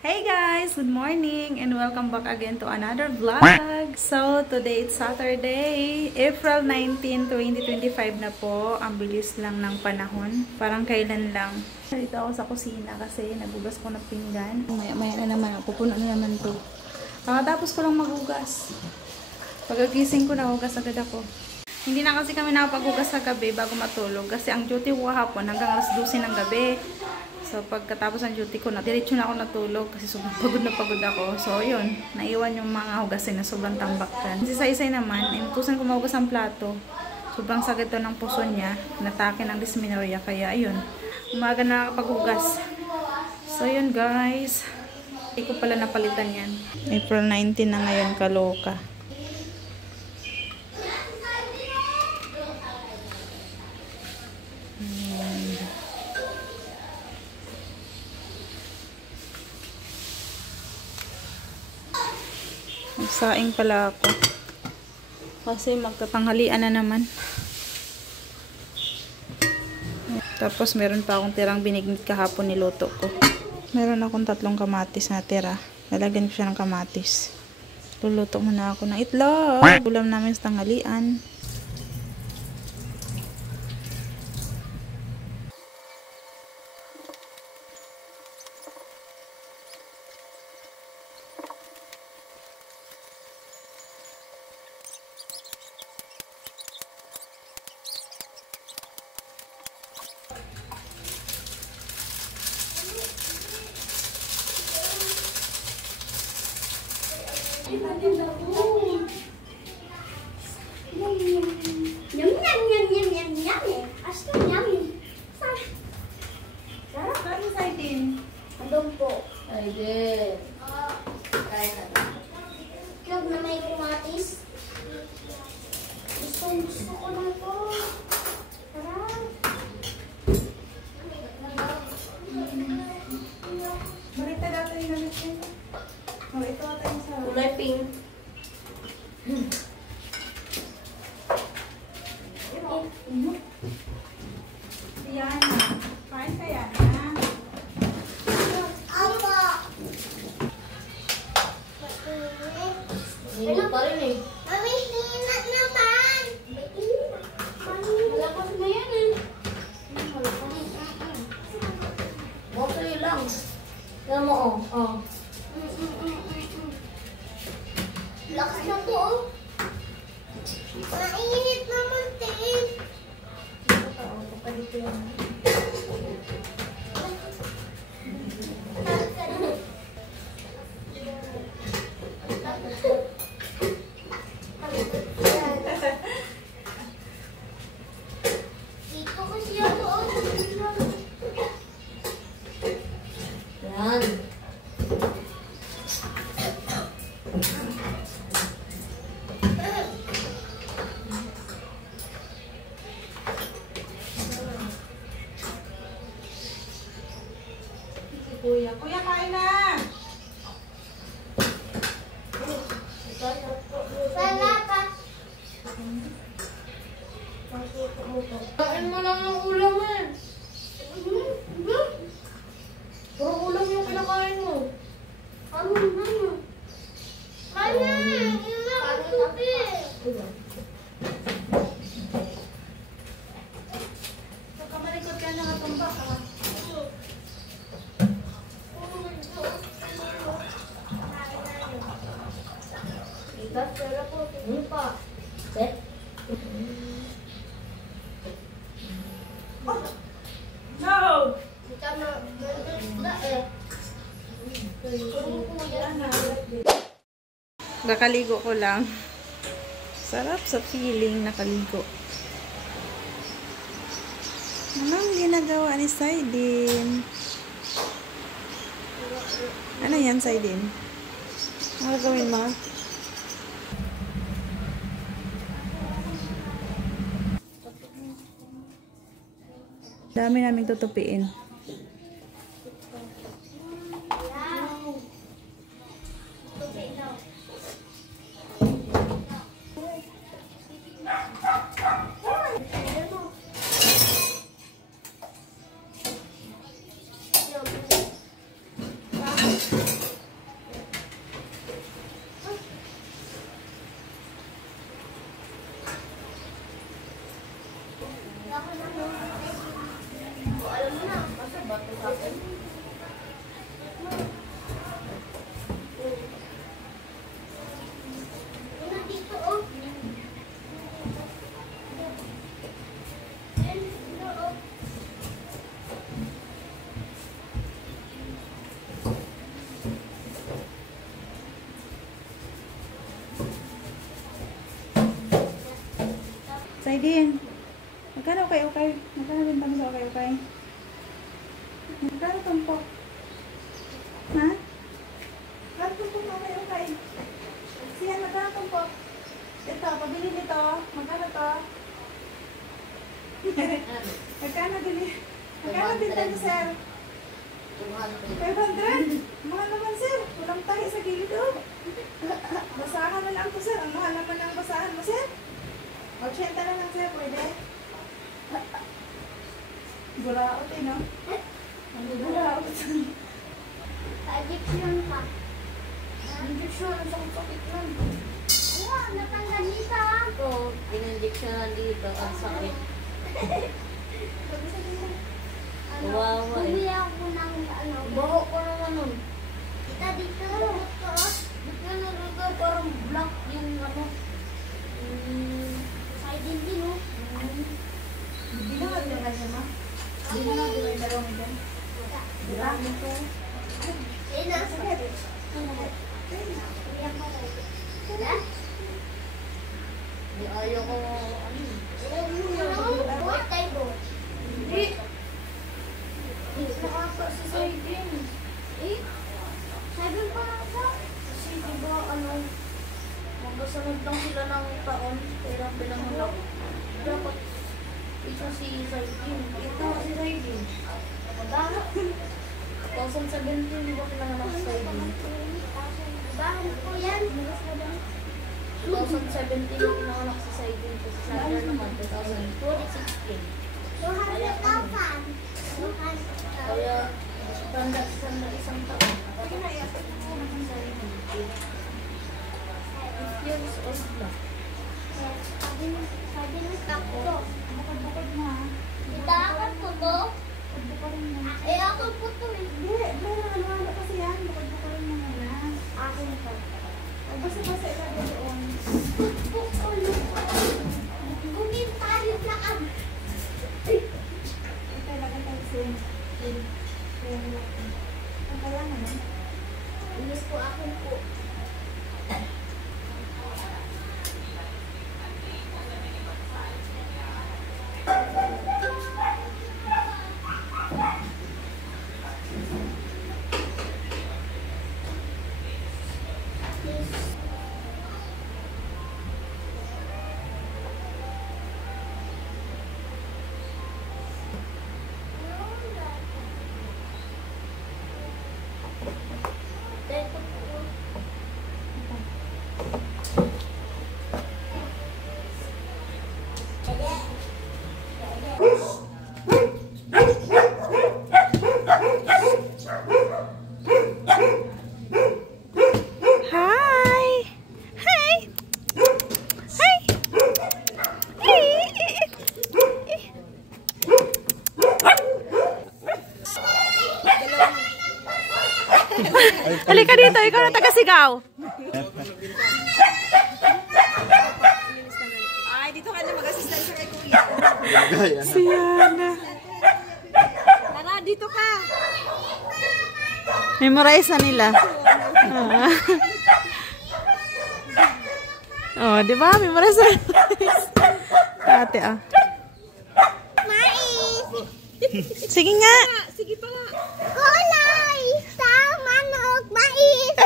Hey guys! Good morning and welcome back again to another vlog. So, today it's Saturday, April 19, 2025 na po. Ang bilis lang ng panahon. Parang kailan lang. Dito ako sa kusina kasi nagugas ko ng pinggan. Maya-maya na naman. Pupuno na naman to. Pagkatapos ko lang magugas. Pagkagising ko, nagugas agad ako. Hindi na kasi kami nakapaghugas sa gabi bago matulog. Kasi ang duty ko hapon hanggang alas 12 ng gabi. So, pagkatapos ng duty ko, diretso na ako natulog kasi sobrang pagod na pagod ako. So, yun. Naiwan yung mga hugasin na sobrang tambak dyan. Kasi sa isa naman, inutusan ko mahugas ang plato. Sobrang sakit to ng puso niya. Natake ng dysmenorrhea. Kaya, ayun. Umaga na nakapaghugas. So, yun guys. Hindi ko pala napalitan yan. April 19 na ngayon, kaloka. Saing pala ako. Kasi magtatanghalian na naman. Tapos meron pa akong tirang binignit kahapon niluto ko. Meron akong 3 kamatis na tira. Lalagyan ko siya ng kamatis. Luluto muna ako ng itlog. Ulam namin sa tanghalian. Na may kumatis. Gusto ko na ito. Tara. Marita dito yung nalit yun. Oh, ito ata yung sa... Kulay pink. Yan. Kain ka yan. Hina pa rin eh. Mami, hina naman. Malakas na yan eh. Okay lang. Tignan mo oh. Lakas na po oh. Mainit naman din. Dito yan. Dito kasi ako oh. Yan. Kuya, kain na! Salamat. Kain mo lang ng ulam eh. Puro ulam yung kinakain mo. Ano? Kaya, yun lang ang tubig. Saka malikot ka na katumbak ha. Pera po, tingin pa. Set? No! Kita na, ganda eh. Kakaligo ko lang. Sarap sa feeling nakaligo. Anong ginagawa ni Saidin? Ano yan, Saidin? Ano gawin mo? Dami naming tutupiin. Saidin. Magkano ukay-ukay? Magkano benta mo sa ukay-ukay? Magkano tumpok? Ha? Magkano tumpok na ukay-ukay? Siyan, magkano tumpok? Ito, pabili nito. Magkano to? Magkano bili? Magkano benta mo, sir? 500? Mahal naman, sir. Walang tahi sa gilid, oh. Basahan na lang to, sir. Ang mahal naman ang basahan mo, sir. 80 na lang, sir. Pwede? Buraot, eh, no? Ang buraot. Addiction ka. Addiction, ang sakit nun. Ano, natanggal dito. Ito, in-injectionan dito. Ang sakit. Wow, Bumili ako ng ano. Baho ko naman nun. Kita dito. Dito naluto, parang black yung ano. Side din, no? Binangag na kasi, ma? Binangag na yung dalawang ito. Binangag ko. Eh, nasa. Di ayaw ko, ano. What type of? Hindi. Nakaka si Saidin. Eh, sabi pa ako. Kasi diba, ano, magkasunod lang sila ng taon. Kaya pinangalak. Dapat, ito si Saidin. Ito si Saidin. Magkano? 2017, di ba pinangalak si Saidin? Bahan ko yan. 2017 yung pinangalak si Saidin. Kasi sa akin naman, 2016. 200,000. Kaya, tanda sa isang taon. 8 years old na. Sabi ng kakto. Bukod mo, ha? Kita ako po to. Eh, ako po to eh. Hindi, meron ano kasi yan. Bukod mo muna. Akin to. Basta-basta ilagay doon. Gumil tayo na ang. Ito, ilagay tayo sin. Ang kaya naman. Inis po akin po. Halika dito, ikaw na taga-sigaw. Ay, dito ka na mag-assistant sa kay Kuya. Siyana. Tara, dito ka. Memorize na nila. Oh, di ba? Memorize na. Ate, ah. Sige nga. Sige pa nga. Kulay sa manok mais.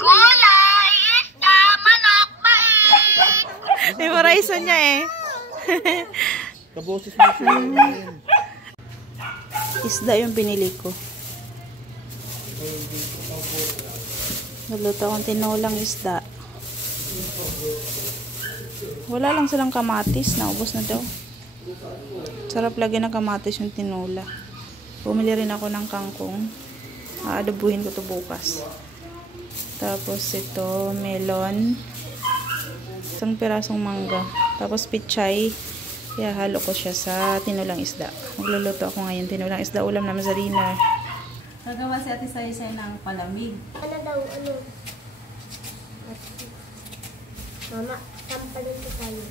Kulay sa manok mais. Memorize niya eh. Kaboses mo siya. Isda yung binili ko. Naluto akong tinolang isda. Wala lang silang kamatis. Naubos na daw. Sarap lagi ng kamatis yung tinola. Bumili rin ako ng kangkong. Aadabuhin ko to bukas. Tapos ito, melon. Isang pirasong mangga. Tapos pichay. Kaya halo ko siya sa tinulang isda. Magluluto ako ngayon. Tinulang isda, ulam naman sa dinner. Nagawa si Ate Saysay ng palamig. Ano daw, ano? Mama, sampalin ko tayo.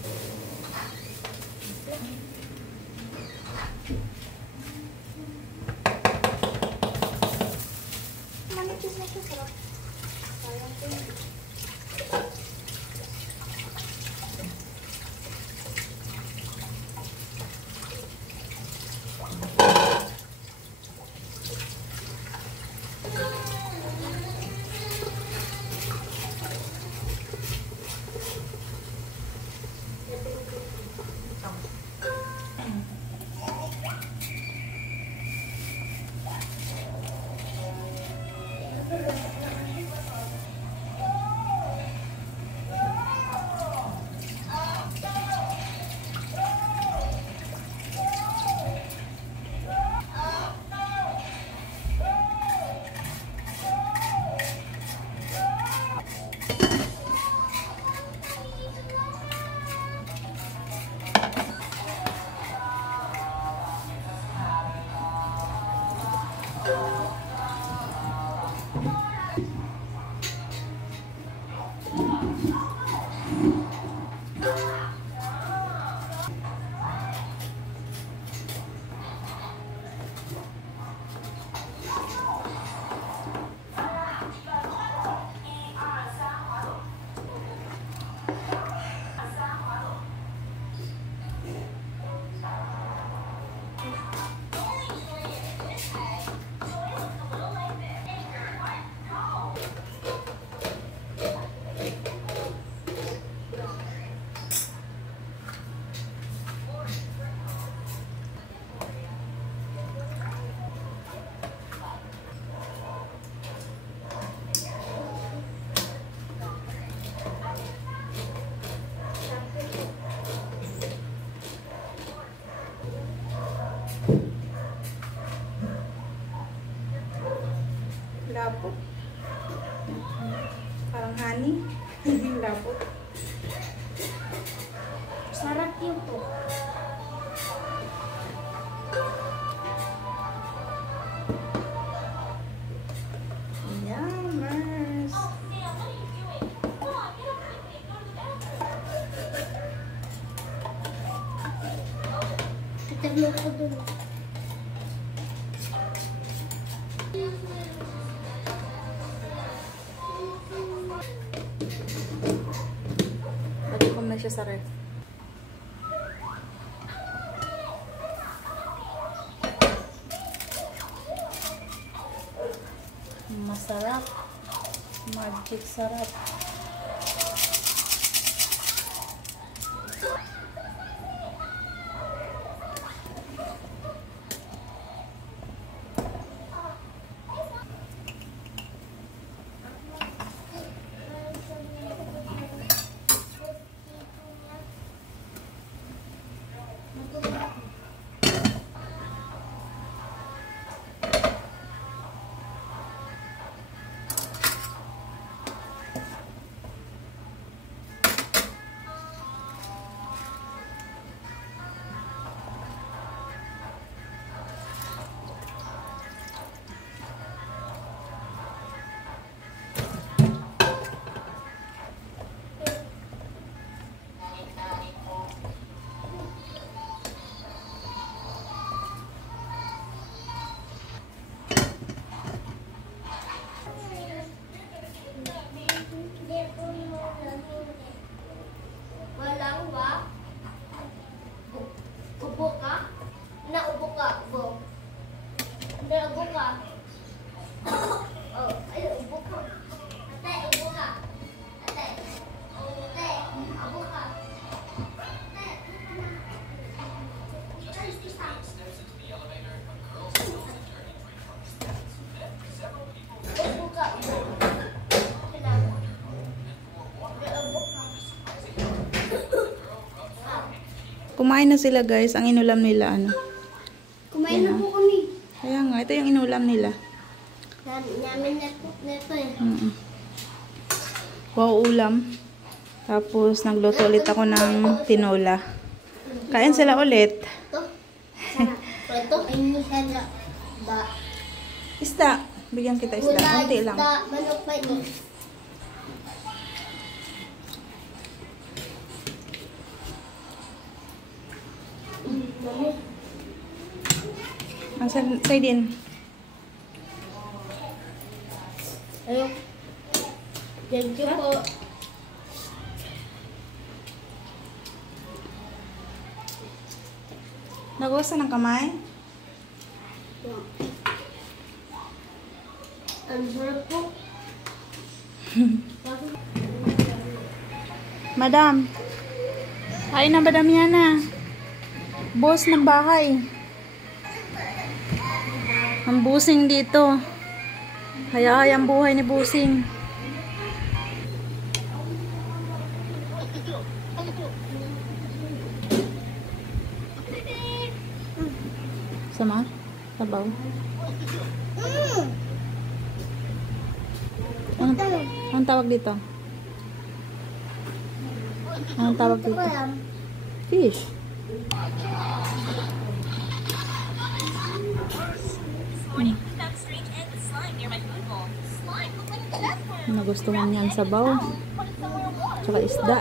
Manipis na siya, sarap. Parang Lapot. Parang honey. Lapot. Sarap yun po. Yummers. Titaglo ko dun. Lagi ko na siya sa ref. Masarap. Magic sarap. Walang wa. Ubo ka? Naubo ka, ubo. Hindi, ubo ka. Oh, ay, ubo ka. Ate, ubo ka. Ate. Ate, ubo ka. Ubo ka, ubo. Kumain na sila guys. Ang inulam nila ano. Kumain na po kami. Kaya nga, ito yung inulam nila. Namin na po nito eh. Wow, ulam. Tapos nagluto ulit ako ng tinola. Kain sila ulit. Ito. Ito. Ay, nisala. Ba. Isda. Bigyan kita isda. Gulay, Kunti lang. isda, manok pa ito. Dami. Ang sardine. Ayun. Thank you po. Nagusan ng kamay? Ang sarap po. Madam. Kain na Madam Yana. Boss ng bahay. Ang busing dito. Hayahayang buhay ni busing. Sama? Sabaw? Anong tawag dito? Anong tawag dito? Fish. Nagustuhan niya ang sabaw. Tsaka isda.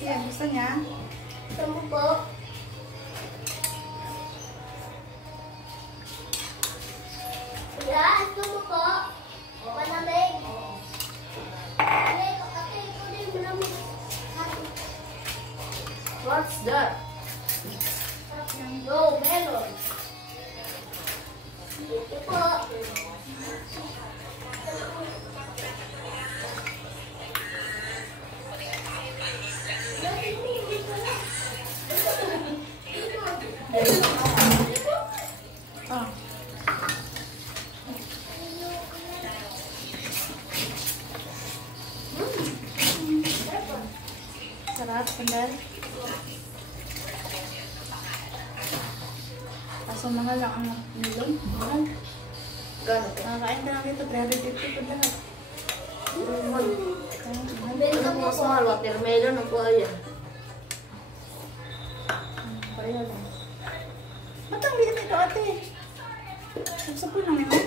Siya, gusto niya? Gusto mo po? Kuya, gusto mo po? Malamig. Ate, ito din malamig. What's that? No, melon. Ito po. Oh. Sarap, sandal. Kaso mahal lang ang nilong. Mahal. Gano'n? Nakakain ka na dito, 350 po lahat. Ano po mas mahal? Watermelon ang po ayan. Kaya lang. Ba't ang liit ito, ate? Sapo lang ito.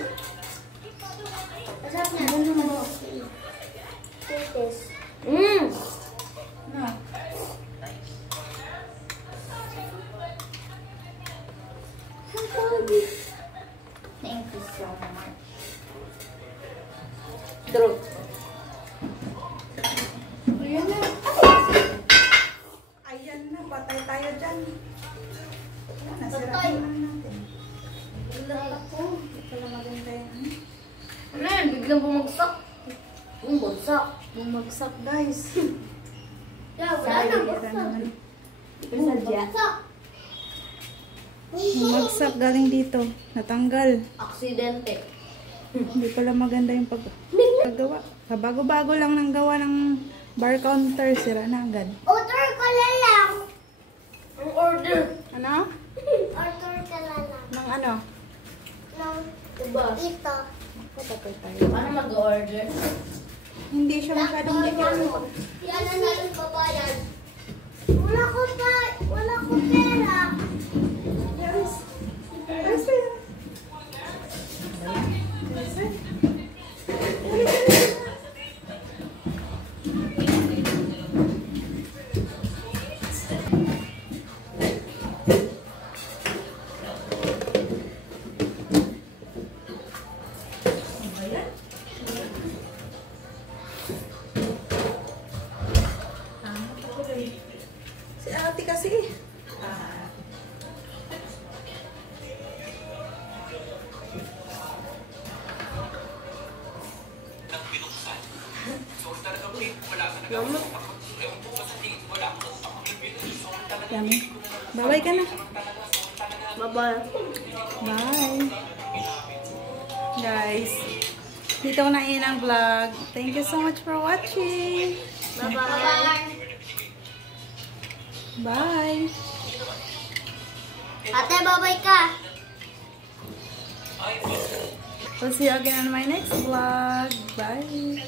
Masarap na. Ano naman ito? Titis. No. Thank you so much. True. Ayan na. Ayan na, patay tayo dyan. Ayan na, sirain lang natin. Ito pala maganda yan. Ano yan? Biglang bumagsak. Bumagsak. Bumagsak, guys. Yeah, wala na. Sayang naman. Bumagsak. Bumagsak galing dito. Natanggal. Aksidente. Hindi pala maganda yung paggawa. Bago-bago lang ng gawa ng bar counter. Sira na agad. Order ko na lang. Ang order. Ano? Order ka na lang. Ng ano? Ng Diba? ito. Patay tayo. Paano mag-order? Hindi siya masyadong dikit. Yan na natin babayan. Wala ko pera. Yes. Yes, sir. Yes, sir. Si ate kasi. Yummy. Bye-bye ka na. Bye-bye. Bye. Guys, dito na yun ang vlog. Thank you so much for watching. Bye-bye. Bye. Ate, babay ka. We'll see you again on my next vlog. Bye.